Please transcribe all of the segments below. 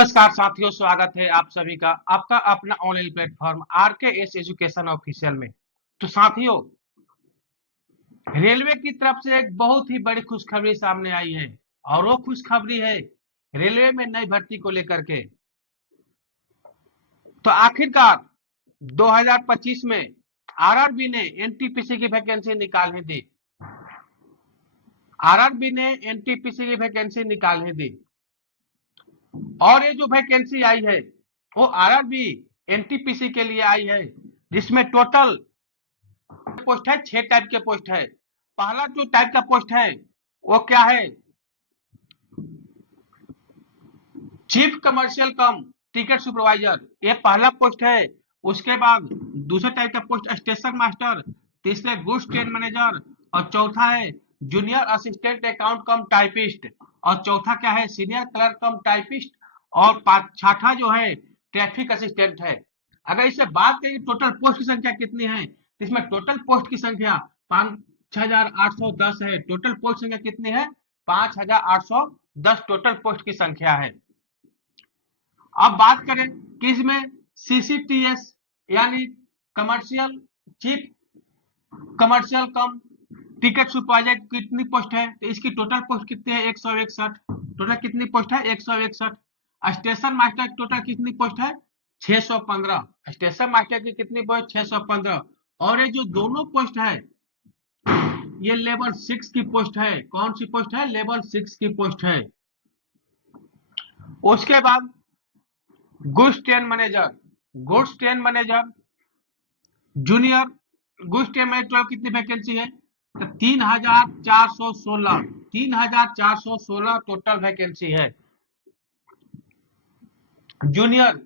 नमस्कार साथियों, स्वागत है आप सभी का आपका अपना online platform RKS education official में। तो साथियों, रेलवे की तरफ से एक बहुत ही बड़ी खुशखबरी सामने आई है और वो खुशखबरी है रेलवे में नई भर्ती को लेकर के। तो आखिरकार 2025 में आरआरबी ने एनटीपीसी की वैकेंसी निकालनी दी। आरआरबी ने एनटीपीसी की वैकेंसी निकालनी दी और ये जो वैकेंसी आई है वो आरआरबी एनटीपीसी के लिए आई है, जिसमें टोटल पोस्ट है 6 टाइप के पोस्ट है। पहला जो टाइप का पोस्ट है वो क्या है, चीफ कमर्शियल कम टिकट सुपरवाइजर, ये पहला पोस्ट है। उसके बाद दूसरे टाइप का पोस्ट स्टेशन मास्टर, तीसरे गुड्स ट्रेन मैनेजर और चौथा है जूनियर असिस्टेंट अकाउंट कम टाइपिस्ट और चौथा क्या है सीनियर क्लर्क कम टाइपिस्ट और छठा जो है ट्रैफिक असिस्टेंट है। अगर इससे बात करें टोटल पोस्ट की संख्या कितनी है, तो इसमें टोटल पोस्ट की संख्या 5810 है। टोटल पोस्ट संख्या कितनी है, 5810 टोटल पोस्ट की संख्या है। अब बात करें कि इसमें सीसीटीएस यानी कमर्शियल चीफ कमर्शियल कम टिकट सुपरवाइजर कितनी पोस्ट है, तो इसकी टोटल पोस्ट कितनी है 161। टोटल कितनी पोस्ट है 161। स्टेशन मास्टर की टोटल कितनी पोस्ट है 615। स्टेशन मास्टर की कितनी पोस्ट 615। और ये जो दोनों पोस्ट है ये लेवल 6 की पोस्ट है। कौन सी पोस्ट है, लेवल 6 की पोस्ट है। उसके बाद goods train manager junior goods train manager कितनी वैकेंसी है, तो 3416 टोटल वैकेंसी है। जूनियर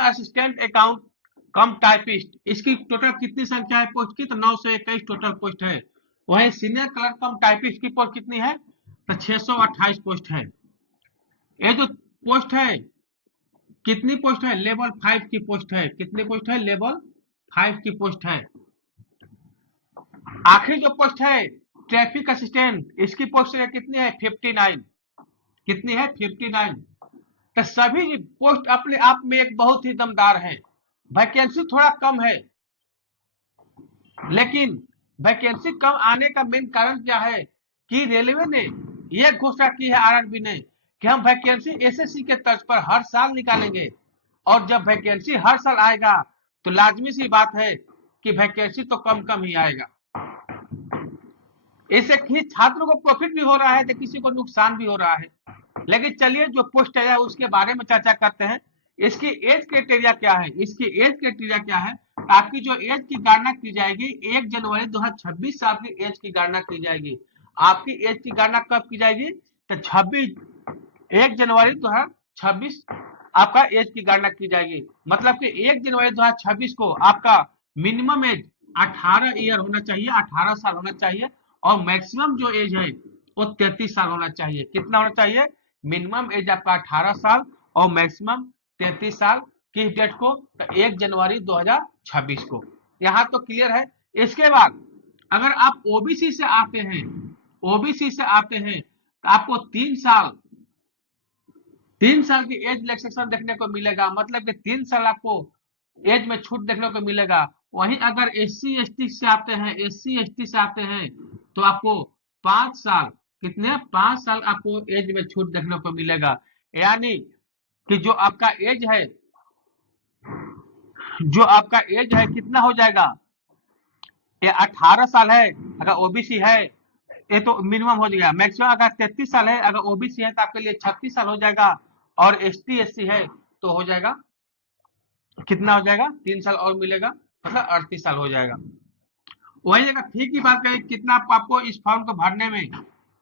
असिस्टेंट अकाउंट कम टाइपिस्ट, इसकी टोटल कितनी संख्या है पोस्ट की, तो 921 टोटल पोस्ट है। वही सीनियर क्लर्क कम टाइपिस्ट की पोस्ट कितनी है, तो 628 पोस्ट है। ये जो पोस्ट है कितनी पोस्ट है, लेवल 5 की पोस्ट है। कितनी पोस्ट है, लेवल 5 की पोस्ट है। आखिरी जो पोस्ट है ट्रैफिक असिस्टेंट, इसकी पोस्ट कितनी है 59। कितनी है 59। तो सभी पोस्ट अपने आप में एक बहुत ही दमदार है। वैकेंसी थोड़ा कम है, लेकिन वैकेंसी कम आने का मेन कारण क्या है कि रेलवे ने यह घोषणा की है आरआरबी ने कि हम वैकेंसी एसएससी के तर्ज पर हर साल निकालेंगे। और जब वैकेंसी हर साल आएगा तो लाजमी सी बात है कि वैकेंसी तो कम कम ही आएगा। इससे किसी छात्रों को प्रॉफिट भी हो रहा है तो किसी को नुकसान भी हो रहा है। लेकिन चलिए जो पोस्ट है उसके बारे में चर्चा करते हैं। इसकी एज क्राइटेरिया क्या है, इसकी एज क्राइटेरिया क्या है। आपकी जो एज की गणना की जाएगी 1 जनवरी 2026 से आपकी एज की गणना की जाएगी। आपकी एज की गणना कब की जाएगी, तो 1 जनवरी 2026 आपका एज की गणना की जाएगी। मतलब कि 1 जनवरी 2026 को आपका मिनिमम एज 18 ईयर होना चाहिए, 18 साल होना चाहिए। और मैक्सिमम जो एज है वो 33 साल होना चाहिए। कितना होना चाहिए, मिनिमम एज आपका 18 साल और मैक्सिमम 33 साल। किस डेट को, तो 1 जनवरी 2026 को। यहाँ तो क्लियर है। इसके बाद अगर आप ओबीसी से आते हैं, ओबीसी से आते हैं तो आपको 3 साल की एज रिलैक्सेशन देखने को मिलेगा। मतलब कि 3 साल आपको एज में छूट देखने को मिलेगा। वहीं अगर एससी एसटी से आते हैं, एससी एसटी से आते हैं तो आपको 5 साल, कितने 5 साल आपको एज में छूट देखने को मिलेगा। यानी कि जो आपका एज है कितना हो जाएगा, ये 18 साल है अगर ओबीसी है, ये तो मिनिमम हो जाएगा। मैक्सिमम अगर 33 साल है अगर ओबीसी है तो आपके लिए 36 साल हो जाएगा। और एसटी एससी है तो हो जाएगा, कितना हो जाएगा 3 साल और मिलेगा, मतलब 38 साल हो जाएगा। वही जगह फी की बात करें, कितना आपको इस फॉर्म को भरने में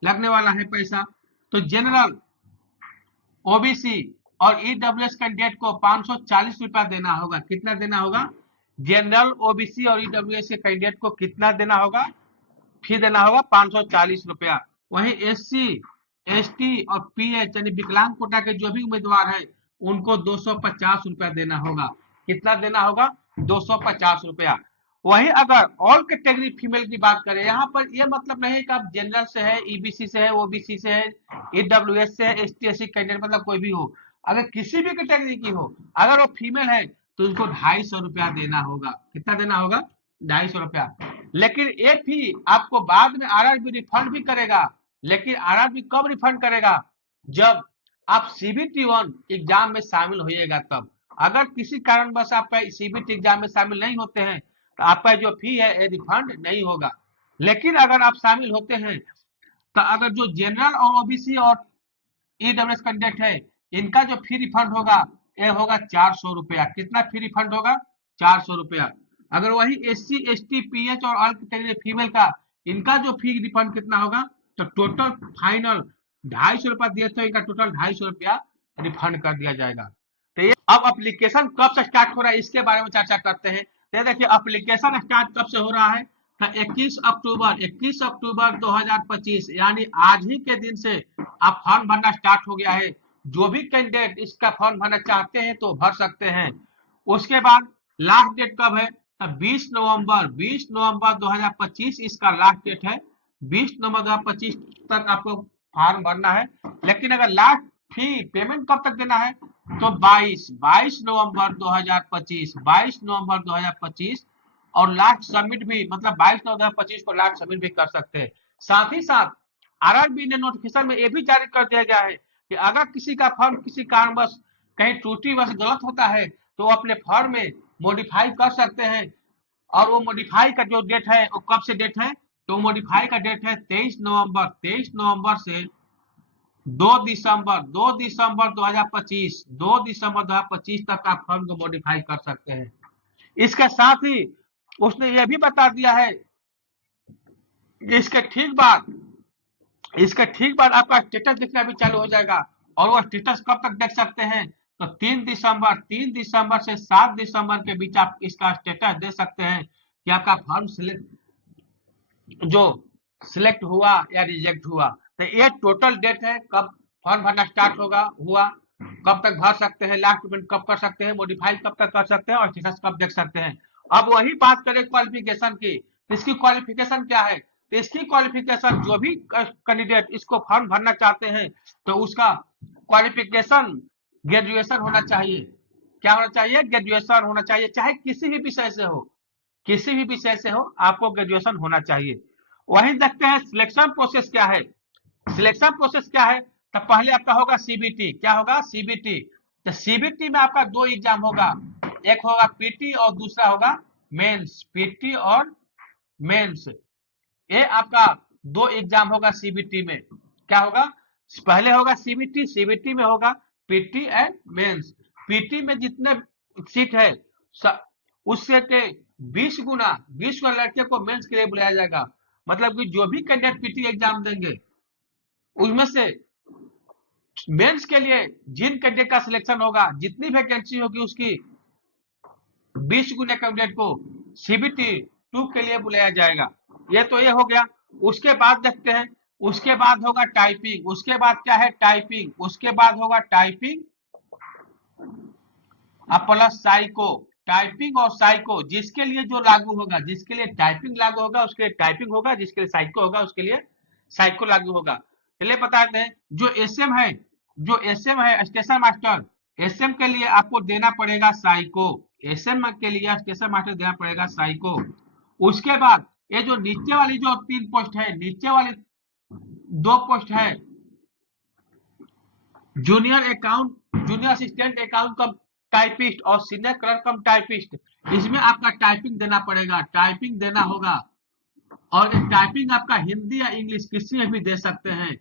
लगने वाला है पैसा, तो जनरल ओबीसी और ईडब्ल्यूएस कैंडिडेट को 540 रुपया देना होगा। कितना देना होगा, जनरल ओबीसी और ईडब्ल्यूएस के कैंडिडेट को कितना देना होगा, फी देना होगा 540 रुपया। वहीं एससी एसटी और पीएच यानी विकलांग कोटा के जो भी उम्मीदवार है उनको 250 रुपया देना होगा। कितना देना होगा, 250 रुपया। वही अगर ऑल कैटेगरी फीमेल की बात करें, यहाँ पर ये मतलब नहीं है कि आप जनरल से है, ईबीसी से है, ओबीसी से है, ईडब्ल्यूएस से है, एसटी एससी कैंडिडेट मतलब कोई भी हो, अगर किसी भी कैटेगरी की हो, अगर वो फीमेल है तो उसको 250 रुपया देना होगा। कितना देना होगा? 250 रुपया। लेकिन ये फी आपको बाद में आरआरबी रिफंड भी करेगा, लेकिन आरआरबी कब रिफंड करेगा? जब आप सीबीटी 1 एग्जाम में शामिल होइएगा तब। अगर किसी कारणवश आप सीबीटी एग्जाम में शामिल नहीं होते हैं तो आपका जो फी है ये रिफंड नहीं होगा। लेकिन अगर आप शामिल होते हैं तो अगर जो जनरल और ओबीसी और ईडब्ल्यूएस कैंडिडेट है, इनका जो फी रिफंड होगा ये होगा 400 रुपया। कितना फी रिफंड होगा? 400 रुपया। अगर वही एससी एसटी पीएच और ऑल कैटेगरी फीमेल का, इनका जो फी रिफंड कितना होगा? तो टोटल फाइनल 250 रुपया दिए थे, इनका टोटल 250 रुपया रिफंड कर दिया जाएगा। तो ये अब एप्लीकेशन कब से स्टार्ट हो रहा है इसके बारे में चर्चा करते हैं। तो देखिए एप्लीकेशन स्टार्ट कब से हो रहा है? तो 21 अक्टूबर 2025 यानी आज ही के दिन से आप फॉर्म भरना स्टार्ट हो गया है। जो भी कैंडिडेट इसका फॉर्म भरना चाहते हैं तो भर सकते हैं। उसके बाद लास्ट डेट कब है? तो 20 नवंबर 2025 इसका लास्ट डेट है। 20 नवंबर 2025 तक आपको फॉर्म भरना है। लेकिन अगर लास्ट फी पेमेंट कब तक देना है? तो 22 नवंबर 2025 और लास्ट सबमिट भी मतलब 22 नवंबर 2025 को लास्ट सबमिट भी कर सकते हैं। साथ ही साथ आरआरबी ने नोटिफिकेशन में ये भी जारी कर दिया गया है कि अगर किसी का फॉर्म किसी कारणवश कहीं त्रुटिवश गलत होता है तो वो अपने फॉर्म में मॉडिफाई कर सकते हैं। और वो मॉडिफाई का जो डेट है वो कब से डेट है? तो मॉडिफाई का डेट है 23 नवंबर से 2 दिसंबर 2025 तक आप फॉर्म को मॉडिफाई कर सकते हैं। इसके साथ ही उसने यह भी बता दिया है कि इसके ठीक बाद आपका स्टेटस दिखना भी चालू हो जाएगा। और वो स्टेटस कब तक देख सकते हैं? तो 3 दिसंबर से 7 दिसंबर के बीच आप इसका स्टेटस दे सकते हैं कि आपका फॉर्म सिलेक्ट हुआ या रिजेक्ट हुआ। तो ये टोटल डेट है कब फॉर्म भरना स्टार्ट हुआ, कब तक भर सकते हैं, लास्ट पेमेंट कब कर सकते हैं, मॉडिफाई कब तक कर सकते हैं और स्टेटस कब देख सकते हैं। अब वही बात करें क्वालिफिकेशन की। इसकी क्वालिफिकेशन क्या है? तो इसकी क्वालिफिकेशन जो भी कैंडिडेट इसको फॉर्म भरना चाहते हैं तो उसका क्वालिफिकेशन ग्रेजुएशन होना चाहिए। क्या होना चाहिए? ग्रेजुएशन होना चाहिए, चाहे किसी भी विषय से हो, किसी भी विषय से हो आपको ग्रेजुएशन होना चाहिए। वहीं देखते हैं सिलेक्शन प्रोसेस क्या है। सिलेक्शन प्रोसेस क्या है? तो पहले आपका होगा सीबीटी। क्या होगा? सीबीटी। तो सीबीटी में आपका 2 एग्जाम होगा, एक होगा पीटी और दूसरा होगा मेंस। पीटी और मेंस, ये आपका 2 एग्जाम होगा सीबीटी में। क्या होगा? पहले होगा सीबीटी, सीबीटी में होगा पीटी एंड मेंस। पीटी में जितने सीट है उससे के 20 गुना लड़के को मेंस के लिए बुलाया जाएगा। मतलब कि जो भी कैंडिडेट पीटी एग्जाम देंगे उसमें से मेंस के लिए जिन कैंडिडेट का सिलेक्शन होगा, जितनी वैकेंसी होगी उसकी 20 गुना कैंडिडेट को सीबीटी 2 के लिए बुलाया जाएगा। ये तो ये हो गया। उसके बाद देखते हैं, उसके बाद होगा टाइपिंग। उसके बाद क्या है? टाइपिंग। उसके बाद होगा टाइपिंग प्लस साइको। टाइपिंग और साइको जिसके लिए जो लागू होगा, जिसके लिए टाइपिंग लागू होगा उसके लिए टाइपिंग होगा, जिसके लिए साइको होगा उसके लिए साइको लागू होगा। चलिए बताते हैं जो एसएम है, स्टेशन मास्टर, एसएम के लिए आपको देना पड़ेगा साइको। एसएम के लिए स्टेशन मास्टर देना पड़ेगा साइको। उसके बाद ये जो नीचे वाली जो 3 पोस्ट है, नीचे वाली 2 पोस्ट है, जूनियर असिस्टेंट अकाउंट कम टाइपिस्ट और सीनियर क्लर्क कम टाइपिस्ट, इसमें आपका टाइपिंग देना पड़ेगा, टाइपिंग देना होगा। और टाइपिंग आपका हिंदी या इंग्लिश किसी में भी दे सकते हैं।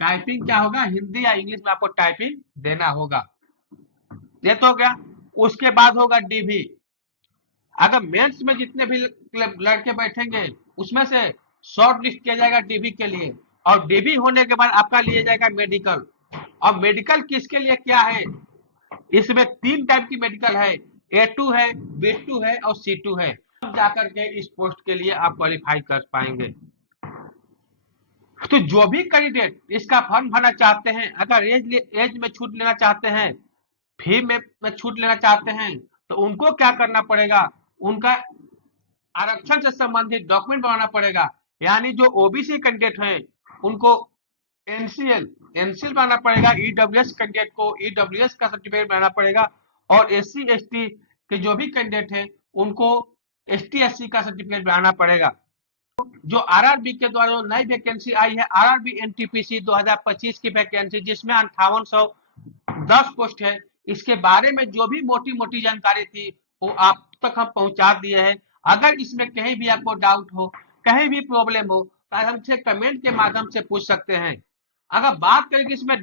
टाइपिंग क्या होगा? हिंदी या इंग्लिश में आपको टाइपिंग देना होगा। ये तो हो गया। उसके बाद होगा डीवी। अगर मेंस में जितने भी लड़के बैठेंगे उसमें से शॉर्ट लिस्ट किया जाएगा डीवी के लिए। और डीवी होने के बाद आपका लिया जाएगा मेडिकल। और मेडिकल किसके लिए क्या है? इसमें 3 टाइप की मेडिकल है, A2 है, B2 है और C2 है। तब जाकर के इस पोस्ट के लिए आप क्वालिफाई कर पाएंगे। तो जो भी कैंडिडेट इसका फॉर्म भरना चाहते हैं, अगर एज में छूट लेना चाहते हैं, फी में छूट लेना चाहते हैं तो उनको क्या करना पड़ेगा? उनका आरक्षण से संबंधित डॉक्यूमेंट बनाना पड़ेगा। यानी जो ओबीसी कैंडिडेट हैं उनको एनसीएल बनाना पड़ेगा, ईडब्ल्यूएस कैंडिडेट को ईडब्ल्यूएस का सर्टिफिकेट बनाना पड़ेगा, और एससी एसटी के जो भी कैंडिडेट हैं उनको एसटी एससी का सर्टिफिकेट बनाना पड़ेगा। जो आरआरबी के द्वारा जो नई वैकेंसी आई है, आरआरबी एनटीपीसी 2025 की वैकेंसी, जिसमें 5810 पोस्ट है, इसके बारे में जो भी मोटी मोटी जानकारी थी वो आप तक हम पहुंचा दिए हैं। अगर इसमें कहीं भी आपको डाउट हो, कहीं भी प्रॉब्लम हो, तो हमसे कमेंट के माध्यम से पूछ सकते हैं। अगर बात करें कि इसमें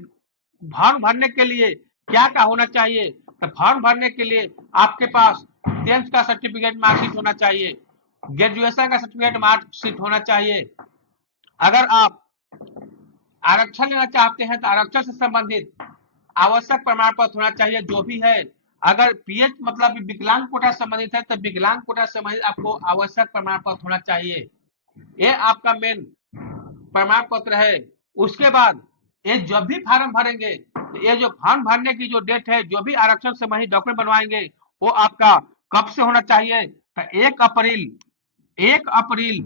फॉर्म भरने के लिए क्या क्या होना चाहिए, तो फॉर्म भरने के लिए आपके पास 10th का सर्टिफिकेट मार्कशीट होना चाहिए, ग्रेजुएशन का सर्टिफिकेट मार्कशीट होना चाहिए। अगर आप आरक्षण लेना चाहते हैं तो आरक्षण से संबंधित आवश्यक प्रमाण पत्र होना चाहिए जो भी है। अगर पीएच मतलब विकलांग कोटा संबंधित है तो विकलांग कोटा संबंधित आपको आवश्यक प्रमाण पत्र होना चाहिए। ये आपका मेन प्रमाण पत्र है। उसके बाद ये जब भी फॉर्म भरेंगे, ये जो फॉर्म भरने की जो डेट है, जो भी आरक्षण संबंधी डॉक्यूमेंट बनवाएंगे वो आपका कब से होना चाहिए, तो 1 अप्रैल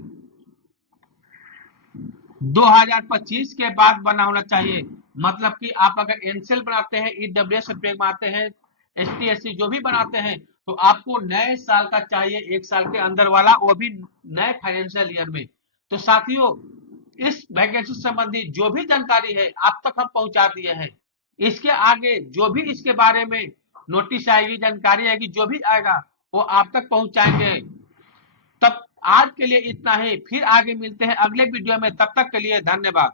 2025 के बाद बना होना चाहिए। मतलब कि आप अगर एनसीएल बनाते हैं, ईडब्ल्यूएस सर्टिफिकेट बनाते हैं, एसटी एससी जो भी बनाते हैं, तो आपको नए साल का चाहिए, 1 साल के अंदर वाला, वो भी नए फाइनेंशियल ईयर में। तो साथियों, इस वैकेंसी संबंधी जो भी जानकारी है आप तक हम पहुंचा दिए हैं। इसके आगे जो भी इसके बारे में नोटिस आएगी, जानकारी आएगी, जो भी आएगा वो आप तक पहुंचाएंगे। तब आज के लिए इतना ही, फिर आगे मिलते हैं अगले वीडियो में। तब तक के लिए धन्यवाद।